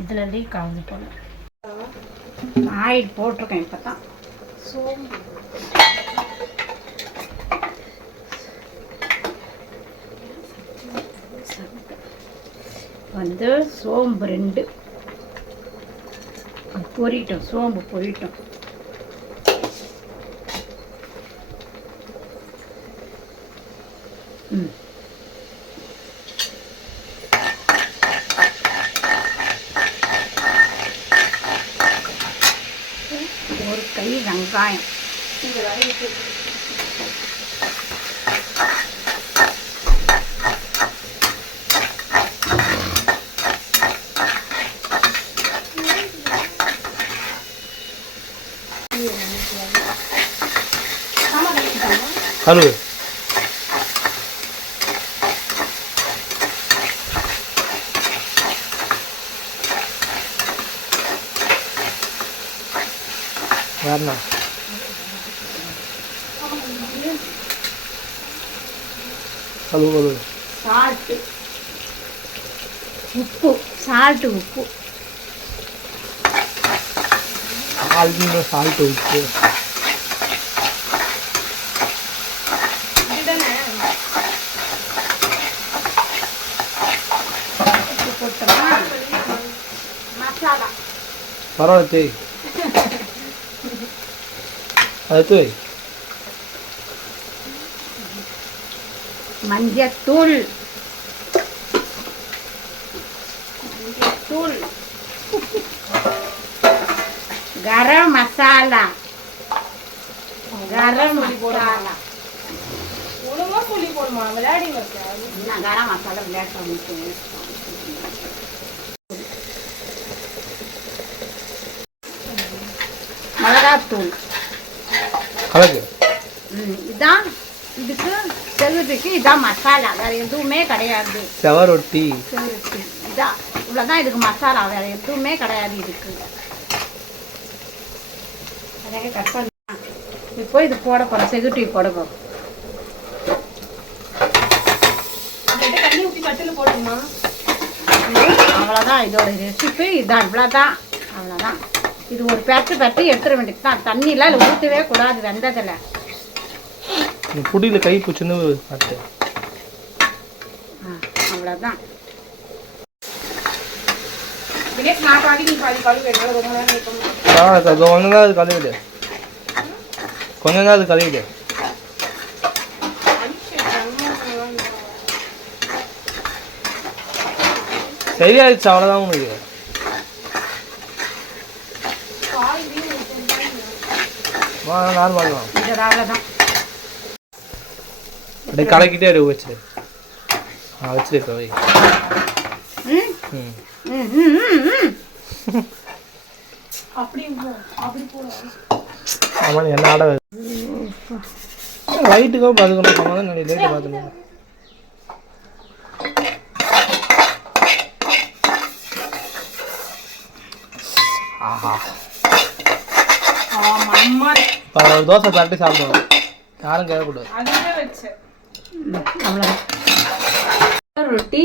இதுலேயே கலந்து போல ஆயில் போட்டிருக்கேன் இப்போ தான். சோம்பு வந்து சோம்பு 2 பொரிட்டோம், சோம்பு பொரிட்டோம். ஒரு கை வெங்காயம் ஹலோ வேறண்ணா ஹலோ ஹலோ சால்ட்டு உப்பு சால்ட்டு உப்பு சால்ட்டு உப்பு போட்டோம்னா மசாலா பரவாயில்ல தேய் அது தேய். மஞ்சத்தூள் கரம் மசாலா ஒழுங்கா சொல்லி போடுமா விளையாடி கரம் மசாலா விளையாட்டு மிளகாத்தூள் கலக்கு. இதான் இதுக்கு செவரொட்டிக்கு இதான் மசாலா, வேறு எதுவுமே கிடையாது. செவரொட்டி இதான் இவ்வளோதான் இதுக்கு மசாலா, வேறு எதுவுமே கிடையாது இதுக்கு. அதாக கட் பண்ண இப்போ இது போட போகிறோம், செகுட்டி போட போகிறோம். தண்ணி ஊற்றி கட்டில் போட்டுமா? அவ்வளோதான் இதோட ரெசிபி, இதான் இவ்வளோதான், அவ்வளோதான். இது ஒரு பெட்டு எடுத்துட வேண்டியது தான். தண்ணிலாம் இல்லை ஊற்றவே கூடாது வெந்ததில். புடியில் கை பிடிச்சின்னு காட்டு. அவ்வளோதான். நான் பாதி நீ பாதி கழுவி கொஞ்ச நேரம் அது கழுவிடு, கொஞ்ச நேரம் அது கழுவிடு. சரியாயிடுச்சு, அவ்வளோதான் உனக்கு. நார்மல் தான். அவ்வளோதான். அப்படியே கலக்கிட்டே இரு, வச்சிரு. வச்சிரு இப்போ வை. ஆமாம், என்ன ஆட லைட்டுக்காக பார்த்துக்கணும். சமாதான் நான் லைட்டு பார்த்துக்கணும். ஆஹா, இப்போ ஒரு தோசை தட்டி சாப்பிடுவோம், யாரும் கேட்கக்கூடாது. அவ்வளோதான். ரொட்டி